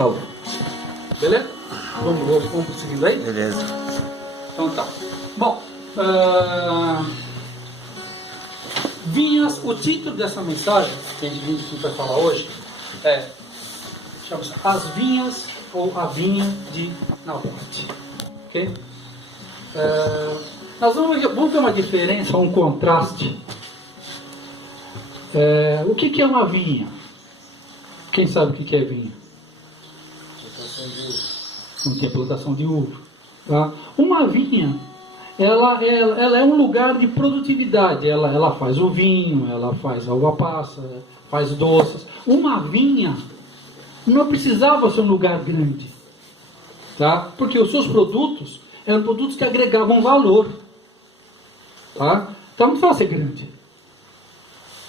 Tá bom. Beleza? Vamos seguindo aí? Beleza. Então tá. Bom, vinhas, o título dessa mensagem que a gente vai falar hoje chama-se As Vinhas ou a Vinha de Nabote. Ok? Nós vamos ter uma diferença, um contraste. O que é uma vinha? Quem sabe o que é vinha? Não tem plantação de uva. Tá? Uma vinha, ela é um lugar de produtividade. Ela faz o vinho, ela faz a uva passa, faz doces. Uma vinha não precisava ser um lugar grande, tá? Porque os seus produtos eram produtos que agregavam valor, tá? Então não precisava ser grande,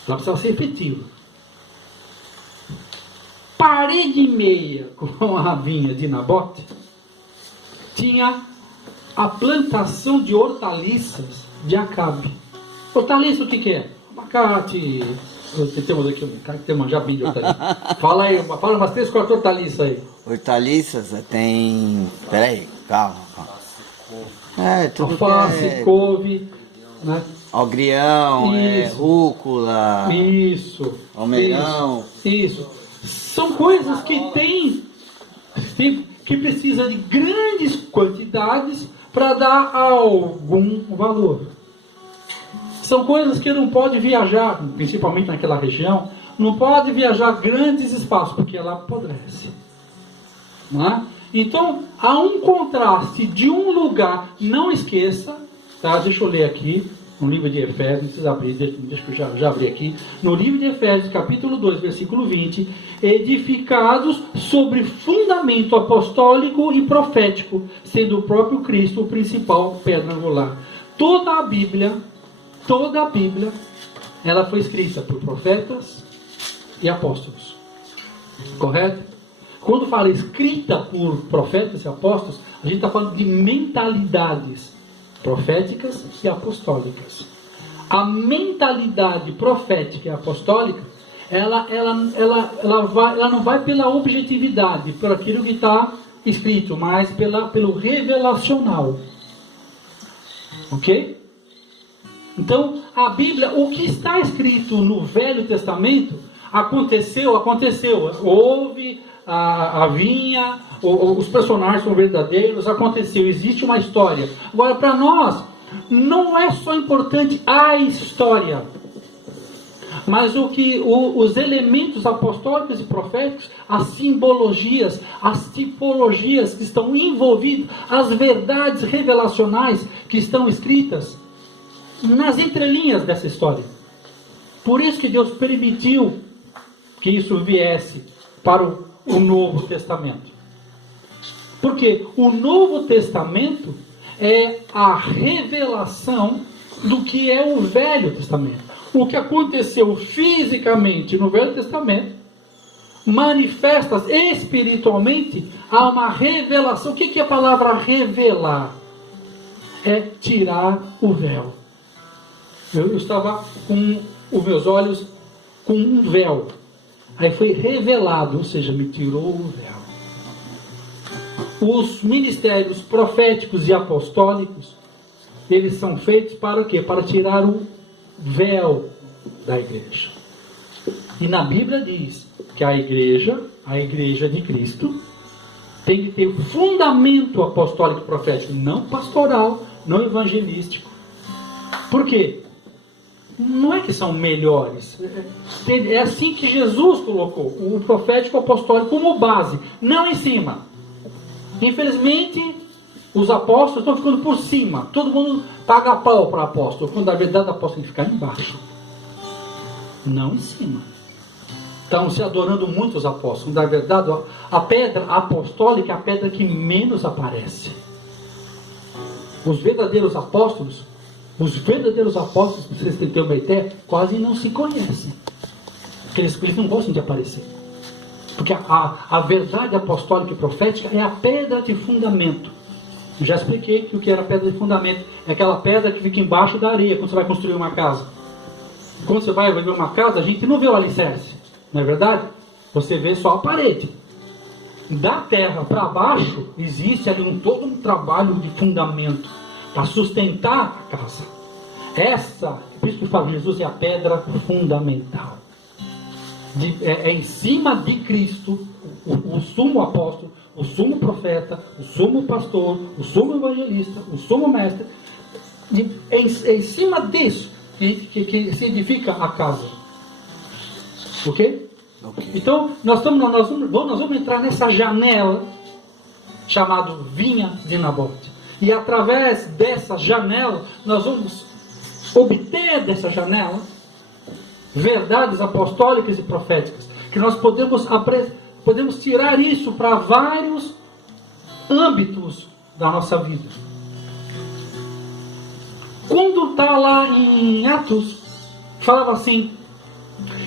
ela precisava ser efetiva. Parede e meia com a vinha de Nabote tinha a plantação de hortaliças de Acabe. Hortaliça o que é? Abacate. Temos aqui um cara que tem manjar bem de hortaliça. Fala umas 3, 4 hortaliças aí. Hortaliças tem... Peraí, calma. Tudo alface, couve, né? Agrião, rúcula. Isso. Almeirão. Isso. São coisas que que precisa de grandes quantidades para dar algum valor. São coisas que não pode viajar, principalmente naquela região, não pode viajar grandes espaços, porque ela apodrece. Não é? Então, há um contraste de um lugar, não esqueça, tá? Deixa eu ler aqui, no livro de Efésios, não precisa abrir, deixa que eu já abri aqui, no livro de Efésios, capítulo 2, versículo 20, edificados sobre fundamento apostólico e profético, sendo o próprio Cristo o principal pedra angular. Toda a Bíblia, ela foi escrita por profetas e apóstolos. Correto? Quando fala escrita por profetas e apóstolos, a gente está falando de mentalidades proféticas e apostólicas. A mentalidade profética e apostólica, ela não vai pela objetividade, por aquilo que está escrito, mas pelo revelacional. Ok? Então, a Bíblia, o que está escrito no Velho Testamento, aconteceu. Houve a vinha, os personagens são verdadeiros, aconteceu, existe uma história. Agora, para nós, não é só importante a história, mas os elementos apostólicos e proféticos, as simbologias, as tipologias que estão envolvidas, as verdades revelacionais que estão escritas nas entrelinhas dessa história. Por isso que Deus permitiu que isso viesse para o Novo Testamento. Porque o Novo Testamento é a revelação do que é o Velho Testamento. O que aconteceu fisicamente no Velho Testamento manifesta espiritualmente a uma revelação. O que é a palavra revelar? É tirar o véu. Eu estava com os meus olhos com um véu. Aí foi revelado, ou seja, me tirou o véu. Os ministérios proféticos e apostólicos, eles são feitos para o quê? Para tirar o véu da igreja. E na Bíblia diz que a igreja de Cristo, tem que ter fundamento apostólico e profético, não pastoral, não evangelístico. Por quê? Não é que são melhores. É assim que Jesus colocou o profético apostólico como base, não em cima. Infelizmente, os apóstolos estão ficando por cima. Todo mundo paga pau para apóstolo, quando na verdade o apóstolo tem que ficar embaixo, não em cima. Estão se adorando muito os apóstolos. Na verdade, a pedra apostólica é a pedra que menos aparece. Os verdadeiros apóstolos, para vocês terem uma ideia, quase não se conhecem. Porque eles não gostam de aparecer. Porque a verdade apostólica e profética é a pedra de fundamento. Eu já expliquei que o que era a pedra de fundamento é aquela pedra que fica embaixo da areia quando você vai construir uma casa. Quando você vai ver uma casa, a gente não vê o alicerce, não é verdade? Você vê só a parede. da terra para baixo, existe ali todo um trabalho de fundamento para sustentar a casa. Por isso que eu falo, Jesus é a pedra fundamental. É em cima de Cristo, o sumo apóstolo, o sumo profeta, o sumo pastor, o sumo evangelista, o sumo mestre. É em cima disso que se edifica a casa. Ok? Então, nós vamos entrar nessa janela chamada Vinha de Nabote. E através dessa janela, nós vamos obter dessa janela verdades apostólicas e proféticas. Que nós podemos tirar isso para vários âmbitos da nossa vida. Quando está lá em Atos, falava assim: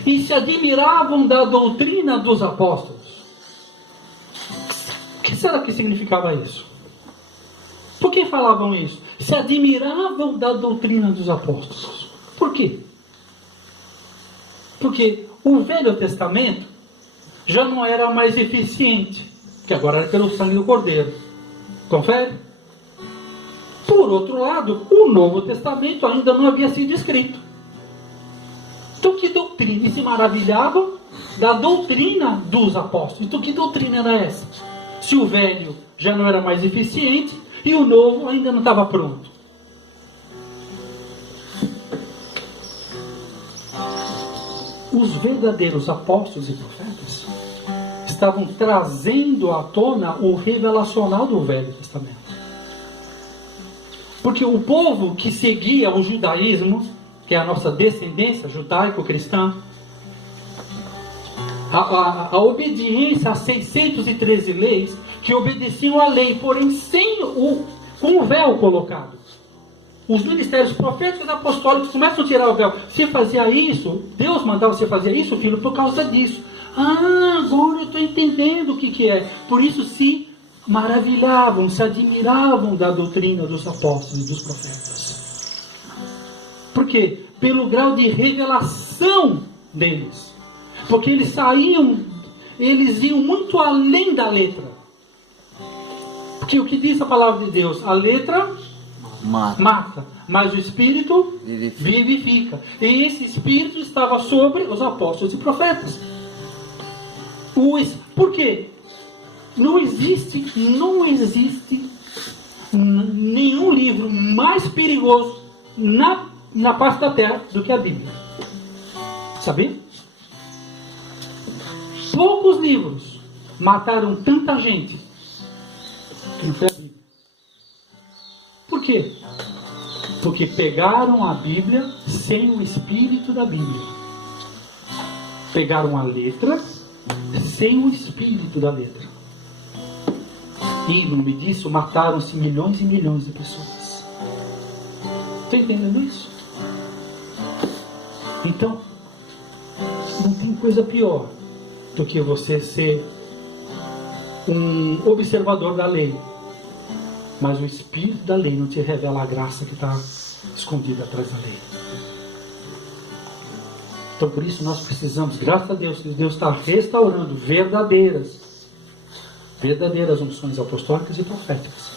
e se admiravam da doutrina dos apóstolos. O que será que significava isso? Por que falavam isso? Se admiravam da doutrina dos apóstolos. Por quê? Porque o Velho Testamento já não era mais eficiente, que agora era pelo sangue do Cordeiro. Confere? Por outro lado, o Novo Testamento ainda não havia sido escrito. Então que doutrina? E se maravilhavam da doutrina dos apóstolos. Então que doutrina era essa? Se o velho já não era mais eficiente e o novo ainda não estava pronto. Os verdadeiros apóstolos e profetas estavam trazendo à tona o revelacional do Velho Testamento. Porque o povo que seguia o judaísmo, que é a nossa descendência judaico-cristã, a obediência às 613 leis, que obedeciam à lei, porém com o véu colocado. Os ministérios proféticos e apostólicos começam a tirar o véu. Você fazia isso, Deus mandava você fazer isso, filho, por causa disso. Agora eu estou entendendo o que é. Por isso se maravilhavam, se admiravam da doutrina dos apóstolos e dos profetas. Por quê? Pelo grau de revelação deles. Porque eles iam muito além da letra. Porque o que diz a palavra de Deus? A letra mata, mas o Espírito vivifica. E esse Espírito estava sobre os apóstolos e profetas. Por quê? Não existe nenhum livro mais perigoso na face da terra do que a Bíblia. Sabia? Poucos livros mataram tanta gente que não foi a Bíblia. Por quê? Porque pegaram a Bíblia sem o espírito da Bíblia. Pegaram a letra sem o espírito da letra. E, em nome disso, mataram-se milhões e milhões de pessoas. Está entendendo isso? Então, não tem coisa pior do que você ser um observador da lei, mas o espírito da lei não te revela a graça que está escondida atrás da lei. Então por isso nós precisamos, graças a Deus, que Deus está restaurando verdadeiras unções apostólicas e proféticas,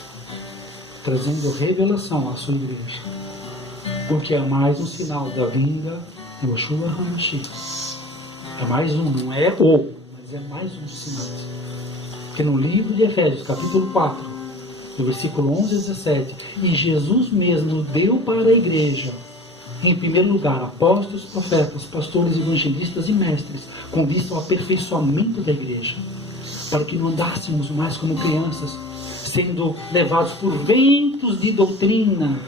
trazendo revelação à sua igreja, porque é mais um sinal da vinda do Yeshua HaMashiach. É mais um, não é mas é mais um sinal. Porque no livro de Efésios, capítulo 4, no versículo 11 e 17, e Jesus mesmo deu para a igreja, em primeiro lugar, apóstolos, profetas, pastores, evangelistas e mestres, com vista ao aperfeiçoamento da igreja, para que não andássemos mais como crianças, sendo levados por ventos de doutrina.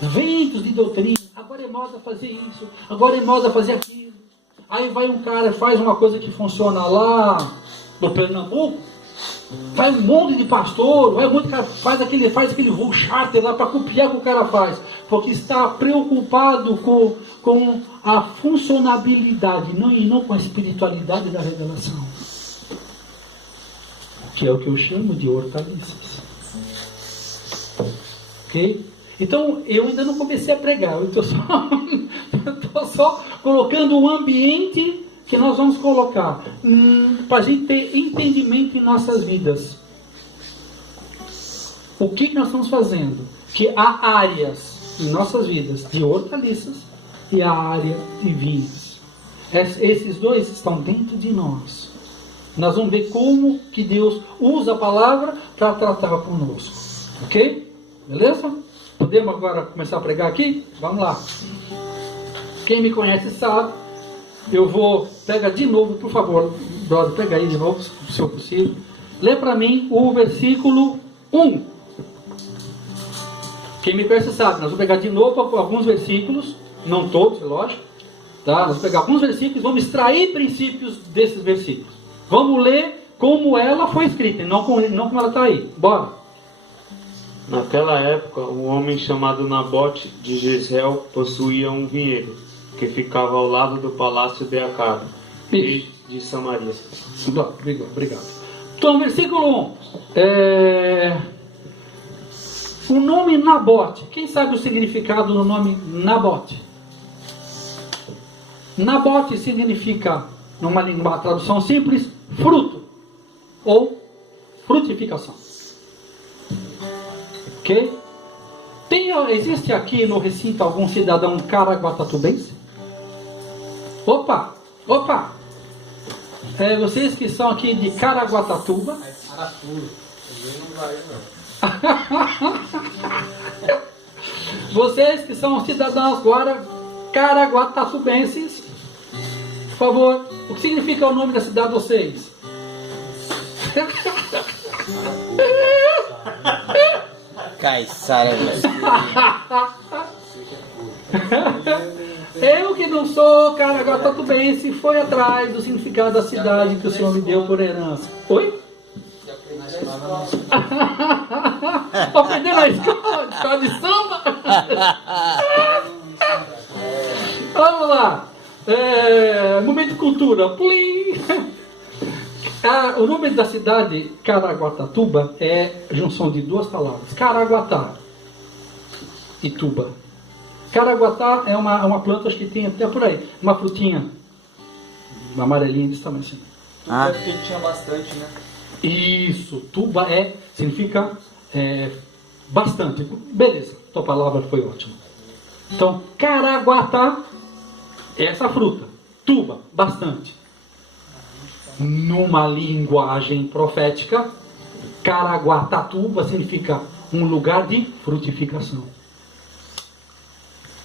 Ventos de doutrina. Agora é moda fazer isso, agora é moda fazer aquilo. Aí vai um cara e faz uma coisa que funciona lá no Pernambuco, vai um monte de pastor, vai um monte de cara, faz aquele voo charter lá para copiar o que o cara faz, porque está preocupado com a funcionabilidade, e não com a espiritualidade da revelação, que é o que eu chamo de hortaliças. Ok? Então eu ainda não comecei a pregar, eu estou só colocando o ambiente que nós vamos colocar para a gente ter entendimento e nossas vidas, o que nós estamos fazendo? Que há áreas em nossas vidas de hortaliças e a área de vinhas. Esses dois estão dentro de nós. Nós vamos ver como que Deus usa a palavra para tratar conosco. Ok? Beleza? Podemos agora começar a pregar aqui? Vamos lá. Quem me conhece sabe. Eu vou... Pega de novo, por favor. Brother, pega aí de novo, se for possível. Lê para mim o versículo 1. Quem me conhece sabe. Nós vamos pegar de novo alguns versículos. Não todos, é lógico. Tá? Nós vamos pegar alguns versículos e vamos extrair princípios desses versículos. Vamos ler como ela foi escrita, não como ela está aí. Bora. Naquela época, um homem chamado Nabote de Jezreel possuía um vinhedo, que ficava ao lado do palácio de Acabe, rei de Samaria. Obrigado. Então, versículo 1. O nome Nabote. Quem sabe o significado do nome Nabote? Nabote significa, numa tradução simples, fruto ou frutificação. Ok? Existe aqui no recinto algum cidadão caraguatatubense? Opa! Vocês que são aqui de Caraguatatuba. Vocês que são cidadãos caraguatatubenses, por favor, o que significa o nome da cidade de vocês? Caiçara. Eu que não sou caraguatatubense foi atrás do significado da cidade que o Senhor me deu por herança. Oi? Aprendeu na escola de samba? Vamos lá. Momento de cultura. Plim. O nome da cidade Caraguatatuba é a junção de duas palavras. Caraguatá e tuba. Caraguatá é uma planta, acho que tem até por aí. Uma frutinha. Uma amarelinha desse tamanho assim. Tuba porque tinha bastante, né? Isso. Tuba significa bastante. Beleza. Tua palavra foi ótima. Então, Caraguatá é essa fruta. Tuba, bastante. Numa linguagem profética, Caraguatatuba significa um lugar de frutificação.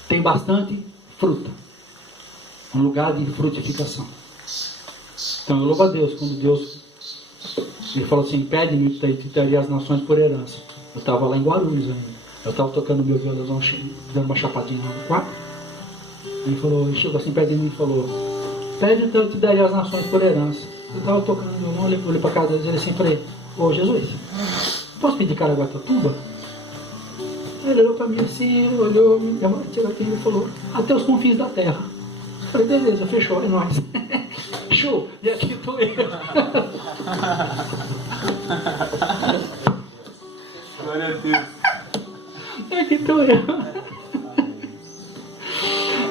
Tem bastante fruta. Um lugar de frutificação. Então eu louvo a Deus quando Deus ele falou assim: pede-me e te darei as nações por herança. Eu estava lá em Guarulhos ainda. Eu estava tocando meu violão, dando uma chapadinha lá no quarto. Ele falou, ele chegou assim perto de mim e falou: pede então eu te darei as nações por herança. Eu estava tocando meu violão, olhei para casa dele assim e falei: ô Jesus, posso pedir Caraguatatuba? Ele olhou para mim assim, olhou, chegou aqui e falou: até os confins da terra. Eu falei: beleza, fechou, é nóis. Show, e aqui estou eu. Glória a Deus. Aqui estou eu.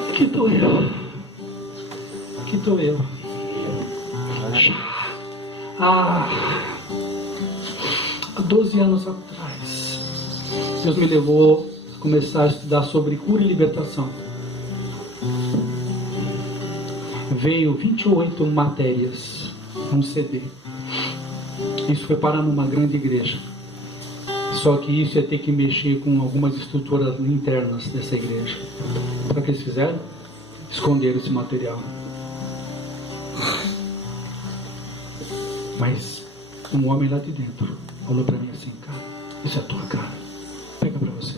Aqui estou eu. Aqui estou eu. Há 12 anos atrás, Deus me levou a começar a estudar sobre cura e libertação. Veio 28 matérias num CD. Isso foi parar numa grande igreja. Só que isso ia ter que mexer com algumas estruturas internas dessa igreja. Sabe o que eles fizeram? Esconderam esse material. Mas um homem lá de dentro falou para mim assim: cara, isso é tua cara, pega para você.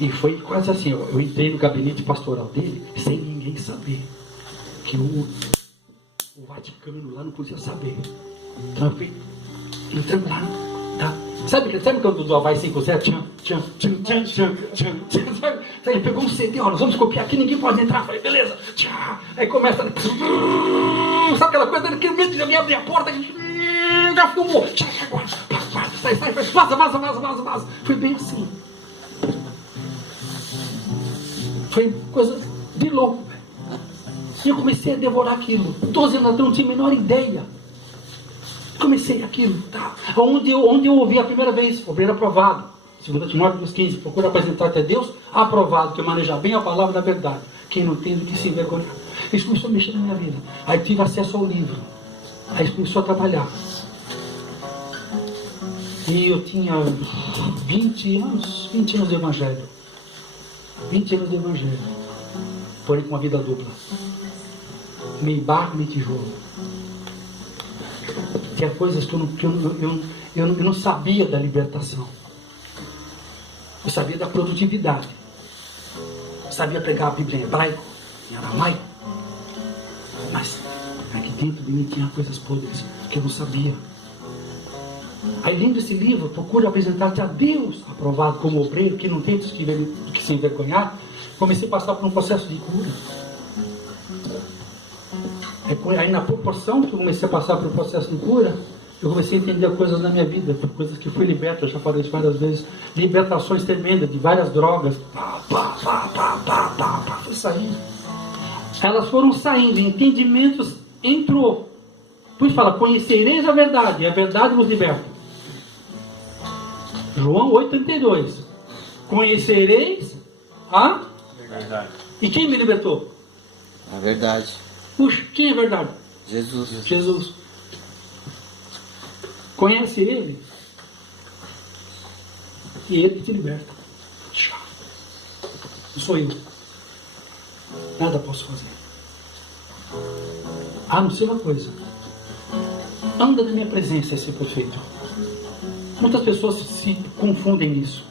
E foi quase assim, eu entrei no gabinete pastoral dele sem ninguém saber, que o Vaticano lá não podia saber. Então eu fui entrando lá, tá? Sabe quando o vai 5-0? Tchan. Ele pegou um CD, ó, nós vamos copiar aqui, ninguém pode entrar. Eu falei, beleza. Tchá. Aí começa, sabe aquela coisa que medo de alguém abrir a porta, já filmou. Sai, vaza. Foi bem assim. Foi coisa de louco. E eu comecei a devorar aquilo. 12 anos, eu não tinha a menor ideia Comecei aquilo, tá? Onde eu ouvi a primeira vez, obreiro aprovado. 2 Timóteo 2,15, procura apresentar-te a Deus aprovado, que maneja bem a palavra da verdade. Quem não tem do que se envergonhar. Isso começou a mexer na minha vida. Aí tive acesso ao livro. Aí começou a trabalhar. E eu tinha 20 anos de evangelho. 20 anos de evangelho. Porém com uma vida dupla. Meio barco, meio tijolo. Tinha coisas que eu não sabia da libertação. Eu sabia da produtividade. Eu sabia pregar a Bíblia em hebraico, em aramaico. Mas aqui dentro de mim tinha coisas podres que eu não sabia. Aí lendo esse livro, procura apresentar-te a Deus, aprovado como obreiro, que não tem do que se envergonhar. Comecei a passar por um processo de cura. Aí na proporção que eu comecei a passar por um processo de cura, eu comecei a entender coisas na minha vida, coisas que fui liberto, eu já falei isso várias vezes, libertações tremendas de várias drogas, foi saindo. Elas foram saindo, entendimentos entrou. Por isso fala, conhecereis a verdade, e a verdade vos liberta. João 8,32. Conhecereis a Verdade. E quem me libertou? A verdade. Puxa, quem é a verdade? Jesus. Jesus. Conhece Ele? E Ele te liberta. Não sou eu. Nada posso fazer. A não ser uma coisa. Anda na minha presença e ser perfeito. Muitas pessoas se confundem nisso.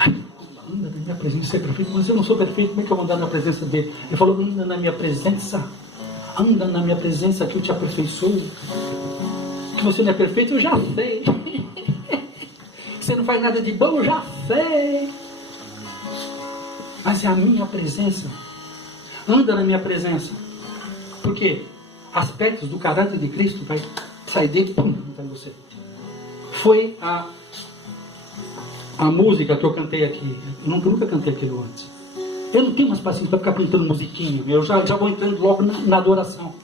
Anda na minha presença e ser perfeito. Mas eu não sou perfeito, como é que eu vou andar na presença dele? Ele falou, anda na minha presença. Anda na minha presença que eu te aperfeiçoo. Que você não é perfeito, eu já sei. Que você não faz nada de bom, eu já sei. Mas é a minha presença. Anda na minha presença. Porque aspectos do caráter de Cristo vai sair dele, pum, está em você. Foi a música que eu cantei aqui. Eu nunca cantei aquilo antes. Eu não tenho mais paciência para ficar cantando musiquinha. Eu já vou entrando logo na adoração.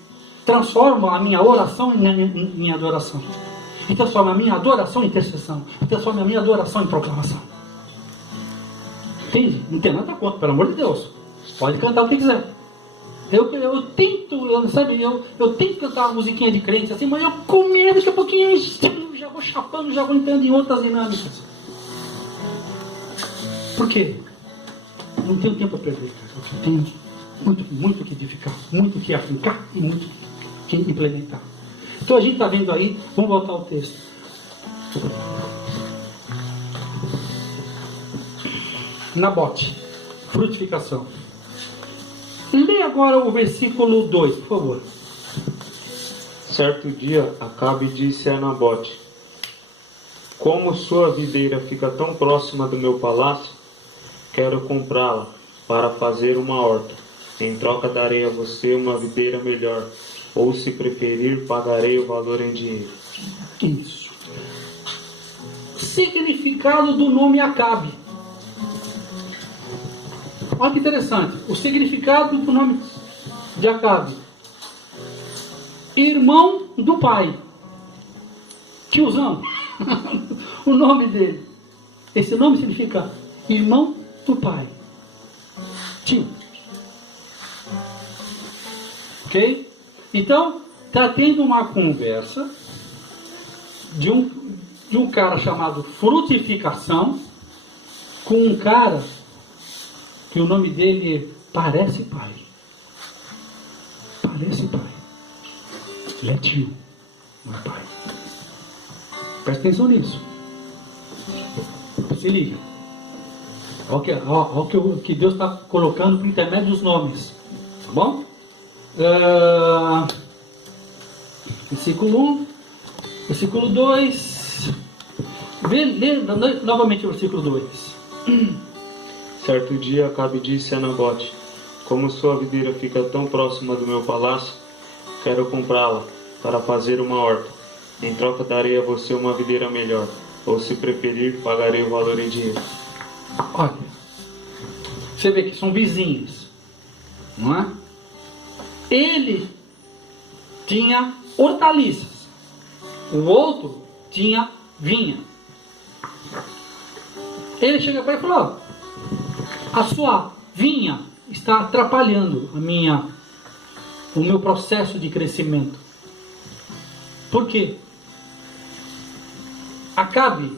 Transformo a minha oração em adoração. E transformo a minha adoração em intercessão. E transformo a minha adoração em proclamação. Entende? Não tem nada contra, pelo amor de Deus. Pode cantar o que quiser. Eu tento cantar uma musiquinha de crente assim, mas eu começo daqui a pouquinho, já vou chapando, já vou entrando em outras dinâmicas. Por quê? Não tenho tempo para perder, cara. Eu tenho muito que edificar, muito que afincar e muito que implementar. Então a gente está vendo aí, vamos voltar ao texto. Nabote, frutificação. Lê agora o versículo 2, por favor. Certo dia, Acabe disse a Nabote: como sua videira fica tão próxima do meu palácio, quero comprá-la para fazer uma horta. Em troca darei a você uma videira melhor, ou se preferir, pagarei o valor em dinheiro. Isso. Significado do nome Acabe. Olha que interessante. O significado do nome de Acabe. Irmão do pai. Tiozão. O nome dele. Esse nome significa irmão do pai. Tio. Ok? Então, está tendo uma conversa de um cara chamado Frutificação com um cara que o nome dele parece pai. Parece pai. Ele é tio, não é pai. Presta atenção nisso. Se liga. Olha o que Deus está colocando por intermédio dos nomes. Tá bom? Versículo 1. Versículo 2. Lê novamente o versículo 2. Certo dia, Acabe disse a Nabote: como sua videira fica tão próxima do meu palácio, quero comprá-la para fazer uma horta. Em troca darei a você uma videira melhor, ou se preferir, pagarei o valor em dinheiro. Olha, você vê que são vizinhos, não é? Ele tinha hortaliças O outro tinha vinha. Ele chega para ele e falou: a sua vinha está atrapalhando o meu processo de crescimento. Por quê? Acabe,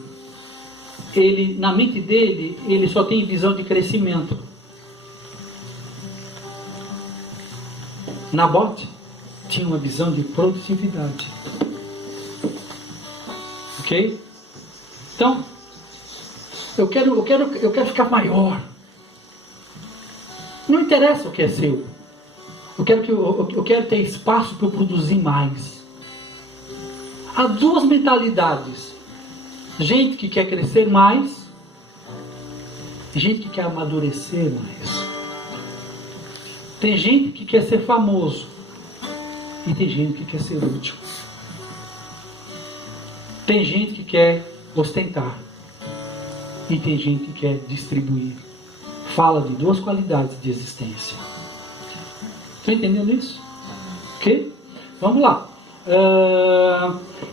ele, na mente dele, ele só tem visão de crescimento. Nabote tinha uma visão de produtividade. Ok? Então, eu quero ficar maior. Não interessa o que é seu. Eu quero ter espaço para eu produzir mais. Há duas mentalidades. Gente que quer crescer mais, gente que quer amadurecer mais. Tem gente que quer ser famoso e tem gente que quer ser útil. Tem gente que quer ostentar e tem gente que quer distribuir. Fala de duas qualidades de existência. Estão entendendo isso? Ok? Vamos lá.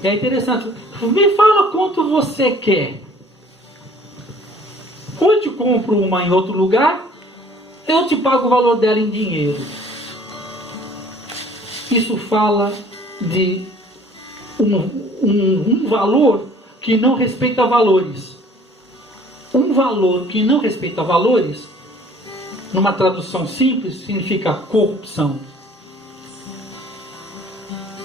É interessante. Me fala quanto você quer. Ou eu te compro uma em outro lugar, eu te pago o valor dela em dinheiro. Isso fala de um valor que não respeita valores. Um valor que não respeita valores, numa tradução simples, significa corrupção.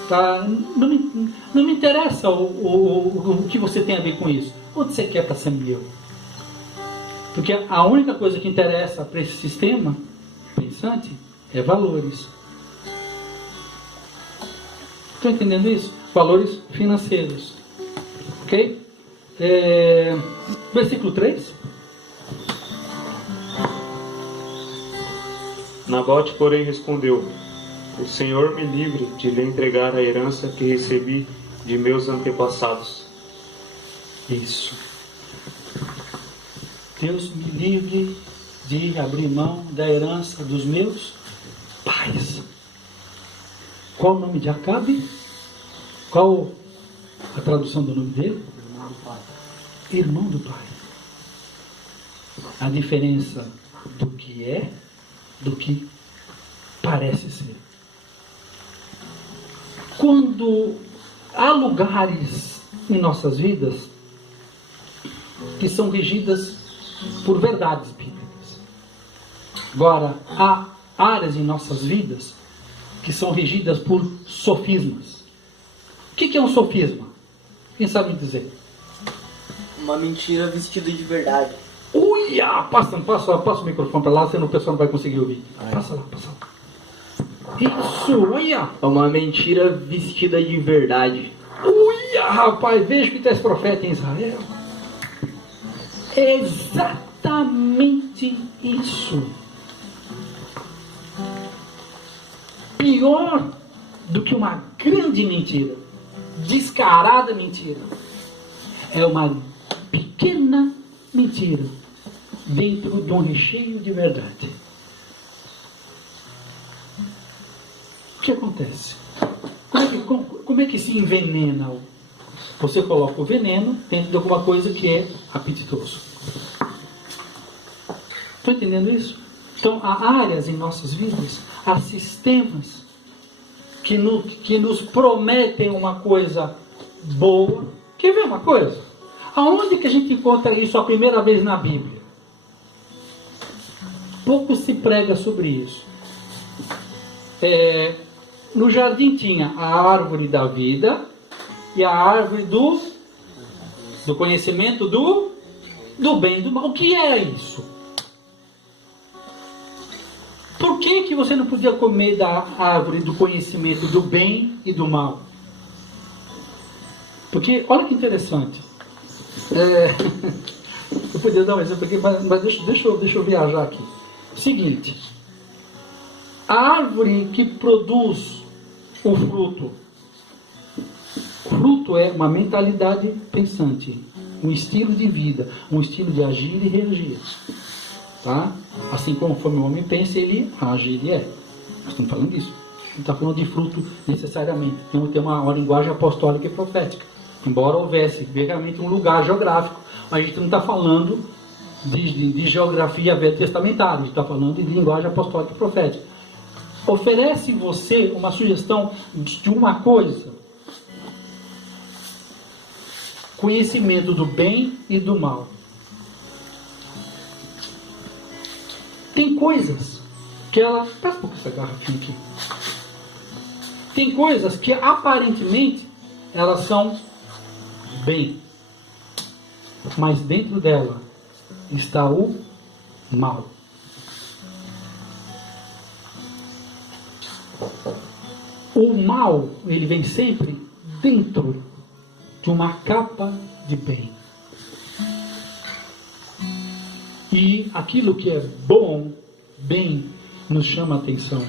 Tá? Não me interessa o que você tem a ver com isso. Onde você quer para ser meu? Porque a única coisa que interessa para esse sistema pensante é valores. Estão entendendo isso? Valores financeiros. Ok? Versículo 3. Nabote, porém, respondeu: o Senhor me livre de lhe entregar a herança que recebi de meus antepassados. Isso. Deus me livre de abrir mão da herança dos meus pais. Qual o nome de Acabe? Qual a tradução do nome dele? Irmão do pai. Irmão do pai. A diferença do que é, do que parece ser. Quando há lugares em nossas vidas que são regidas por verdades bíblicas. Agora, há áreas em nossas vidas que são regidas por sofismas. O que é um sofisma? Quem sabe me dizer? Uma mentira vestida de verdade. Uia! Passa o microfone para lá, senão o pessoal não vai conseguir ouvir. Passa lá. Isso, olha! É uma mentira vestida de verdade. Uia, rapaz, veja que tu és profeta em Israel. É exatamente isso. Pior do que uma grande mentira, descarada mentira, é uma pequena mentira dentro de um recheio de verdade. O que acontece? Como é que se envenena? Você coloca o veneno dentro de alguma coisa que é apetitoso. Estão entendendo isso? Então, há áreas em nossas vidas, há sistemas que nos prometem uma coisa boa. Quer ver uma coisa? Aonde que a gente encontra isso a primeira vez na Bíblia? Pouco se prega sobre isso. No jardim tinha a árvore da vida e a árvore do conhecimento do bem e do mal. O que é isso? Por que você não podia comer da árvore do conhecimento do bem e do mal? Porque, olha que interessante. Eu podia dar um exemplo aqui, mas deixa eu viajar aqui. Seguinte. A árvore que produz o fruto. O fruto é uma mentalidade pensante, um estilo de vida, um estilo de agir e reagir. Tá? Assim como o homem pensa, ele age, ele é. Nós estamos falando disso. Não está falando de fruto necessariamente. Tem uma linguagem apostólica e profética. Embora houvesse realmente um lugar geográfico, a gente não está falando de geografia velho-testamentária, a gente está falando de linguagem apostólica e profética. Oferece você uma sugestão de uma coisa: conhecimento do bem e do mal. Tem coisas que ela... Passa um pouco essa garrafinha aqui. Tem coisas que aparentemente elas são bem, mas dentro dela está o mal. O mal, ele vem sempre dentro de uma capa de bem. E aquilo que é bom, bem, nos chama a atenção.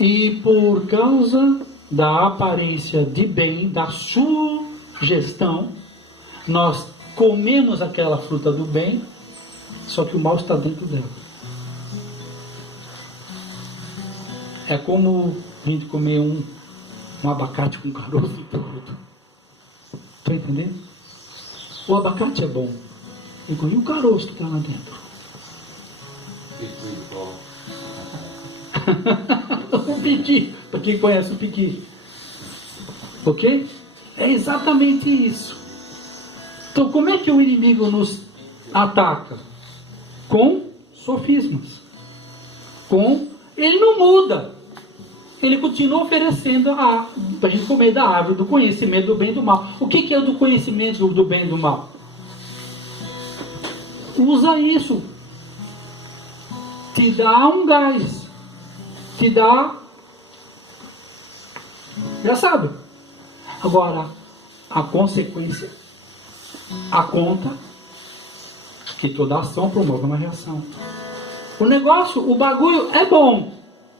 E por causa da aparência de bem, da sugestão, nós comemos aquela fruta do bem, só que o mal está dentro dela. É como a gente comer um abacate com caroço e tudo. Está entendendo? O abacate é bom. E o caroço que está lá dentro? O piqui, para quem conhece o piqui. Ok? É exatamente isso. Então, como é que o inimigo nos ataca? Com sofismas. Ele não muda. Ele continua oferecendo para a gente comer da árvore do conhecimento do bem e do mal. O que é do conhecimento do bem e do mal? Usa isso. Te dá um gás. Te dá... Já sabe. Agora, a consequência, a conta, que toda ação promove uma reação. O negócio, o bagulho é bom,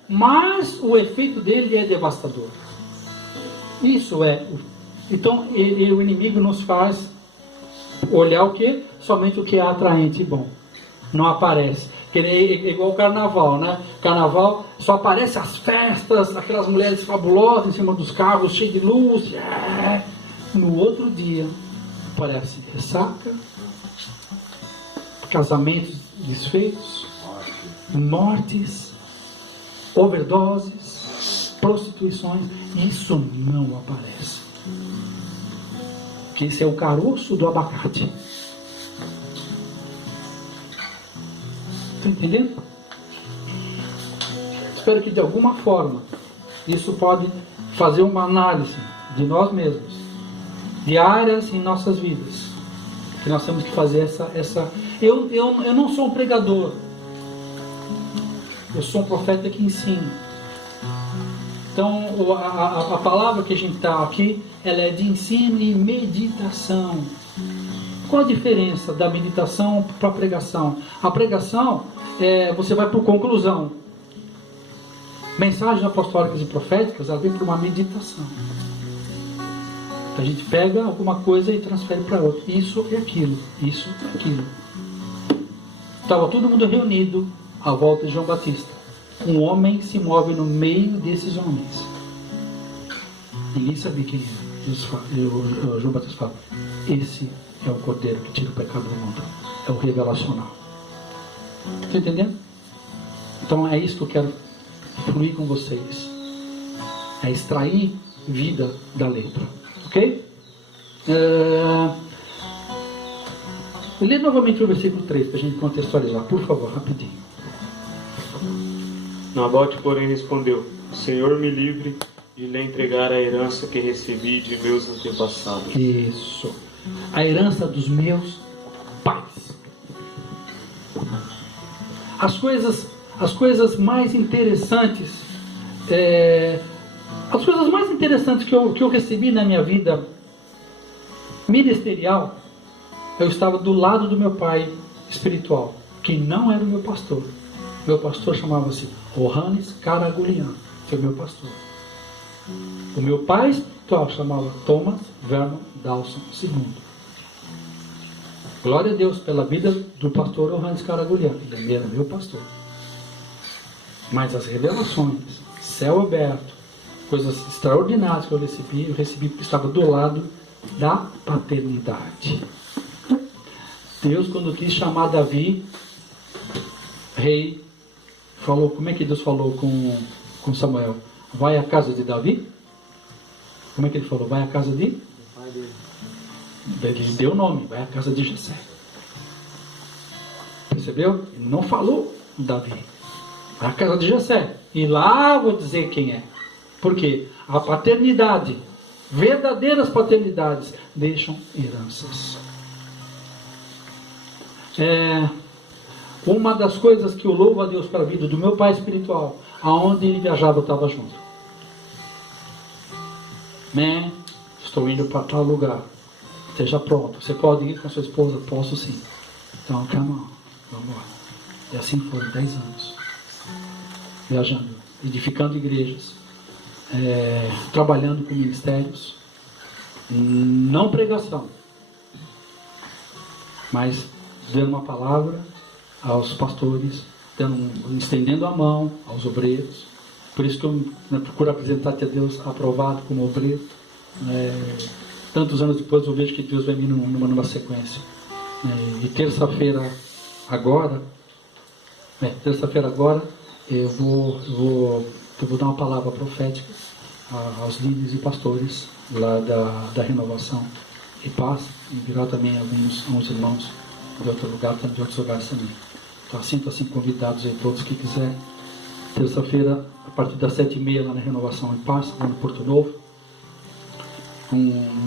mas o efeito dele é devastador. Isso é. Então, o inimigo nos faz olhar o que? Somente o que é atraente e bom. Não aparece. É igual o carnaval, né? Carnaval só aparece as festas, aquelas mulheres fabulosas em cima dos carros, cheios de luz. No outro dia, aparece ressaca, casamentos desfeitos, mortes, overdoses, prostituições. Isso não aparece. Porque esse é o caroço do abacate. Está entendendo? Espero que de alguma forma isso pode fazer uma análise de nós mesmos, de áreas em nossas vidas, que nós temos que fazer essa. Eu não sou um pregador, eu sou um profeta que ensina. Então a palavra que a gente está aqui, ela é de ensino e meditação. Qual a diferença da meditação para a pregação? A pregação, você vai por conclusão. Mensagens apostólicas e proféticas, ela vem por uma meditação. A gente pega alguma coisa e transfere para outra. Isso é aquilo, isso é aquilo. Estava todo mundo reunido à volta de João Batista. Um homem se move no meio desses homens. Ninguém sabia quem era. João Batista fala: esse é o cordeiro que tira o pecado do mundo. É o revelacional. Está entendendo? Então é isso que eu quero fluir com vocês. É extrair vida da letra. Ok? Lê novamente o versículo 3 para a gente contextualizar, por favor, rapidinho. Nabote, porém, respondeu: Senhor, me livre de lhe entregar a herança que recebi de meus antepassados. Isso. A herança dos meus pais. As coisas mais interessantes, as coisas mais interessantes que eu recebi na minha vida ministerial, eu estava do lado do meu pai espiritual, que não era o meu pastor. Meu pastor chamava-se Johannes Caragulian, foi meu pastor. O meu pai espiritual chamava Thomas Vernon Dawson II. Glória a Deus pela vida do pastor Johannes Caragulian. Ele era meu pastor. Mas as revelações céu aberto, coisas extraordinárias que eu recebi porque estava do lado da paternidade. Deus, quando quis chamar Davi rei, falou, como é que Deus falou com Samuel? Vai à casa de Davi? Como é que ele falou? Vai à casa de? Ele deu o nome, vai à casa de Jessé. Percebeu? Ele não falou Davi. Vai à casa de Jessé. E lá vou dizer quem é. Por quê? A paternidade, verdadeiras paternidades, deixam heranças. Uma das coisas que eu louvo a Deus para a vida do meu pai espiritual, aonde ele viajava eu estava junto. Estou indo para tal lugar. Esteja pronto. Você pode ir com a sua esposa? Posso sim. Então, come on. Vamos lá. E assim foram 10 anos. Viajando, edificando igrejas, trabalhando com ministérios, não pregação, mas dando uma palavra aos pastores, estendendo a mão aos obreiros. Por isso que eu procuro apresentar-te a Deus aprovado como obreiro. Tantos anos depois eu vejo que Deus vai vir numa nova sequência. E terça-feira agora, eu vou dar uma palavra profética aos líderes e pastores lá da Renovação e Paz, e virá também alguns irmãos de outro lugar, de outros lugares também. Então assim convidados aí todos que quiserem. Terça-feira, a partir das 7h30 lá na Renovação e Paz, lá no Porto Novo.